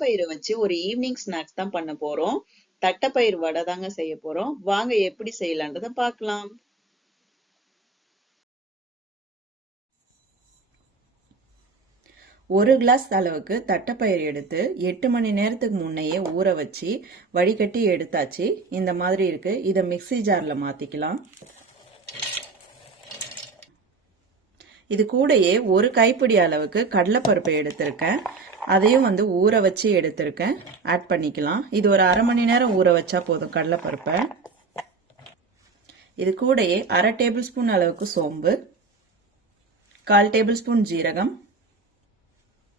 தட்டப்பயிறு வச்சு ஒரு evening snacks தான் பண்ண போறோம். தட்டப்பயிறு வடை தாங்க செய்ய போறோம். வாங்க எப்படி செய்யலான்றத பார்க்கலாம். ஒரு கிளாஸ் அளவுக்கு தட்டப்பயிறு எடுத்து 8 மணி நேரத்துக்கு முன்னையே ஊற வச்சு வடிகட்டி எடுத்தாச்சு. இந்த மாதிரி இருக்கு. இதை மிக்ஸி ஜார்ல மாத்திக்கலாம். இது கூடயே ஒரு கைப்பிடி அளவுக்கு கடலைப்பருப்பை எடுத்திருக்கேன். அதையும் ஊற வச்சு எடுத்திருக்கேன். ஆட் பண்ணிக்கலாம். இது ஒரு அரை மணி நேரம் ஊற வச்சா போதும் கடலைப்பருப்பை. இது கூடயே அரை டேபிள் ஸ்பூன் அளவுக்கு சோம்பு, 1/4 டேபிள் ஸ்பூன் ஜீரகம்,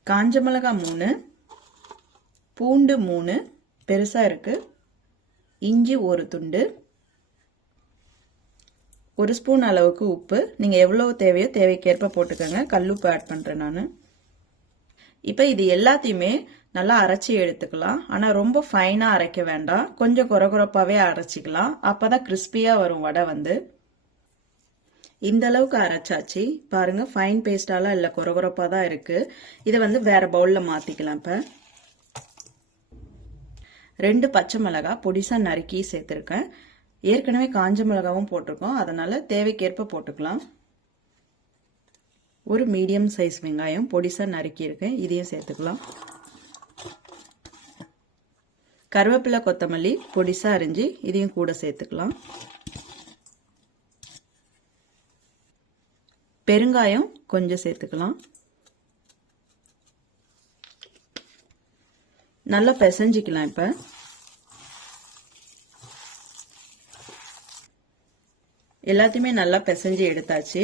காஞ்ச மிளகாய் 3, பூண்டு 3 பெருசா இருக்கு, இஞ்சி ஒரு துண்டு, 1 ஸ்பூன் அளவுக்கு உப்பு. நீங்க எவ்வளவு தேவையோ தேவைக்கேற்ப போட்டுக்கோங்க. கல்லுப்பு ஆட் பண்றேன் நான். இப்போ இது எல்லாத்தையுமே நல்லா அரைச்சி எடுத்துக்கலாம். ஆனா ரொம்ப ஃபைனா அரைக்க வேண்டாம், கொஞ்சம் கொரகொரப்பாவே அரைச்சிக்கலாம். அப்பதான் கிறிஸ்பியா வரும் வடை. இந்த அளவுக்கு அரைச்சாச்சு பாருங்க. ஃபைன் பேஸ்டாலாம் இல்ல, கொரகொரப்பா தான் இருக்கு. இதை வேற பவுல்ல மாத்திக்கலாம். இப்ப 2 பச்சை மிளகாய் பொடிசா நறுக்கி சேர்த்திருக்கேன். ஏற்கனவே காஞ்ச மிளகாவும் போட்டிருக்கோம், அதனால தேவைக்கேற்ப போட்டுக்கலாம். ஒரு மீடியம் சைஸ் வெங்காயம் பொடிசா நறுக்கி இருக்கேன், இதையும் சேர்த்துக்கலாம். கருவேப்பிலை கொத்தமல்லி பொடிசா அரிஞ்சு இதையும் கூட சேர்த்துக்கலாம். பெருங்காயம் கொஞ்சம் சேர்த்துக்கலாம். நல்லா பிசைஞ்சிக்கலாம். இப்ப எல்லாத்தையுமே நல்லா பிசைஞ்சு எடுத்தாச்சு.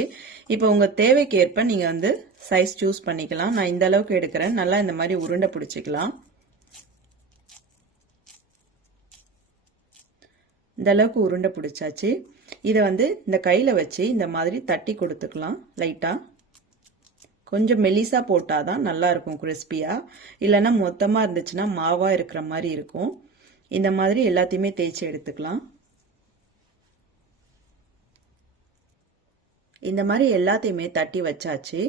இப்போ உங்க தேவைக்கு ஏற்ப நீங்க சைஸ் சூஸ் பண்ணிக்கலாம். நான் இந்த அளவுக்கு எடுக்கிறேன். நல்லா இந்த மாதிரி உருண்டை பிடிச்சிக்கலாம். இந்த அளவுக்கு உருண்டை பிடிச்சாச்சு. இதை இந்த கையில வச்சு இந்த மாதிரி தட்டி கொடுத்துக்கலாம். லைட்டா கொஞ்சம் மெலிசா போட்டாதான் நல்லா இருக்கும் கிறிஸ்பியா. இல்லைன்னா மொத்தமா இருந்துச்சுன்னா மாவா இருக்கிற மாதிரி இருக்கும். இந்த மாதிரி எல்லாத்தையுமே தேய்ச்சி எடுத்துக்கலாம். இந்த மாதிரி எல்லாத்தையுமே தட்டி வச்சாச்சு.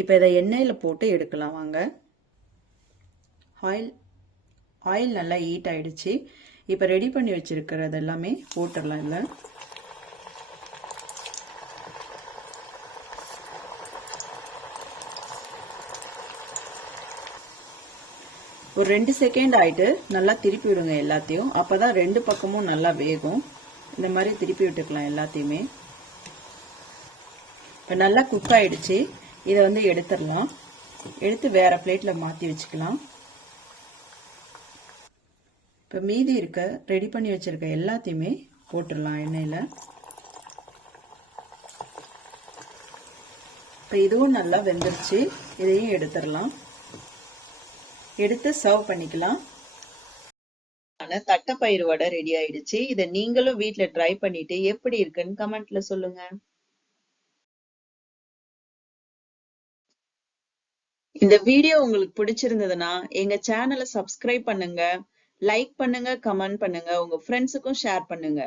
இப்ப இதை எண்ணெயில போட்டு எடுக்கலாம். வாங்க. ஆயில் நல்லா ஹீட் ஆயிடுச்சு. இப்ப ரெடி பண்ணி வச்சிருக்கிறது எல்லாமே போட்டுடலாம். இல்ல ஒரு 2 செகண்ட் ஆயிட்டு நல்லா திருப்பி விடுங்க எல்லாத்தையும். அப்பதான் 2 பக்கமும் நல்லா வேகும். இந்த மாதிரி திருப்பி விட்டுக்கலாம் எல்லாத்தையுமே. இப்ப நல்லா குக் ஆயிடுச்சு. இதை எடுத்துடலாம். எடுத்து வேற பிளேட்ல மாத்தி வச்சுக்கலாம். இப்ப மீதி இருக்க ரெடி பண்ணி வச்சிருக்க எல்லாத்தையுமே போட்டுடலாம் எண்ணெயில. இப்ப இதுவும் நல்லா வெந்துருச்சு. இதையும் எடுத்துடலாம். எடுத்து சர்வ் பண்ணிக்கலாம். தட்டப்பயிறு வடை ரெடி ஆயிடுச்சு. இதை நீங்களும் வீட்ல ட்ரை பண்ணிட்டு எப்படி இருக்குன்னு கமெண்ட்ல சொல்லுங்க. இந்த வீடியோ உங்களுக்கு பிடிச்சிருந்ததுன்னா எங்க சேனலை சப்ஸ்கிரைப் பண்ணுங்க, லைக் பண்ணுங்க, கமெண்ட் பண்ணுங்க, உங்க ஃப்ரெண்ட்ஸுக்கும் ஷேர் பண்ணுங்க.